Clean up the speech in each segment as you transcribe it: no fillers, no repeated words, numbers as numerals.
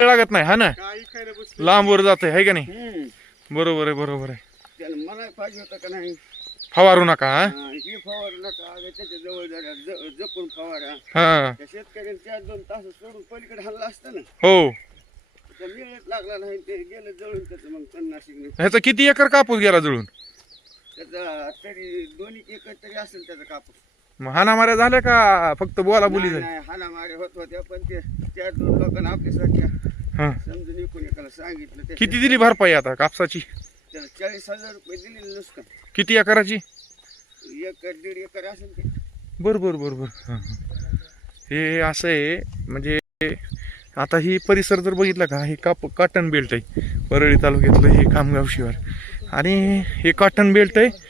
लागत नाही हा ना, काही खायला बसलं लांबवर जात आहे का नाही? बरोबर आहे, बरोबर आहे. त्याला म्हणायला पाहिजे होतं का नाही फवारू नका हा. हे फवारू नका त्याच्या जवळ जरा जपून फवारा. हा त्या शेतकऱ्याने 4-2 तास सोडून पलीकडे हल्ला असतं ना, हो. त्या मिळत लागला नाही ते गेलं जळून त्याचं. मग तणनाशक ह्याचा किती एकर कापूस गेला जळून? त्याचा तरी 2 एकर तरी असेल त्याचा कापूस. मग हाणामाऱ्या झाल्या का फक्त बोला बोली झाली? नाही हाणामारे होत होत्या, पण ते 4-2 लोकांना आपल्यासारख्या हा. समजून एकूण एकाला सांगितलं. किती दिली भरपाई आता कापसाची? त्याला 40,000 रुपये दिले नुसतं. किती एकराची? 1-1.5 एकर असेल ते. बरोबर बरोबर. हे असं आहे म्हणजे आता ही परिसर जर बघितला का, हे कॉटन बेल्ट आहे परळी तालुक्यातलं हे खामगाव शिवार. आणि हे कॉटन बेल्ट आहे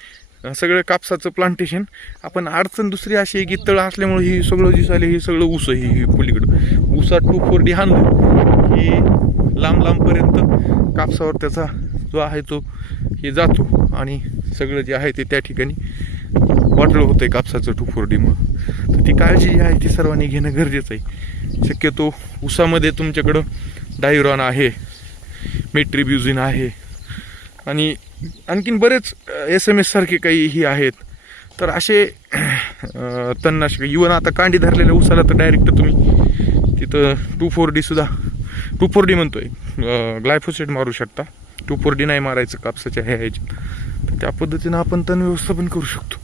सगळं कापसाचं प्लांटेशन. आपण अडचण दुसरी अशी आहे की तळ असल्यामुळे ही सगळं दिसायला हे सगळं ऊस आहे. ही पलीकडं ऊसात 2,4-D हाणलं की लांब लांबपर्यंत कापसावर त्याचा जो आहे तो हे जातो आणि सगळं जे आहे ते त्या ठिकाणी वाटलं होतं आहे कापसाचं 2,4-Dमुळं. तर ती काळजी जी आहे ती सर्वांनी घेणं गरजेचं आहे. शक्यतो ऊसामध्ये तुमच्याकडं डायुरॉन आहे, मेट्रिब्युझिन आहे आणि आणखीन बरेच SMS सारखे काही ही आहेत. तर असे तणनाशक इवन आता कांडी धरलेल्या ऊसाला तर डायरेक्ट तुम्ही तिथं 2,4-D सुद्धा 2,4-D म्हणतोय ग्लायफोसेट मारू शकता. 2,4-D नाही मारायचं कापसाच्या ह्याच्यात. तर त्या पद्धतीनं आपण तण व्यवस्थापन करू शकतो.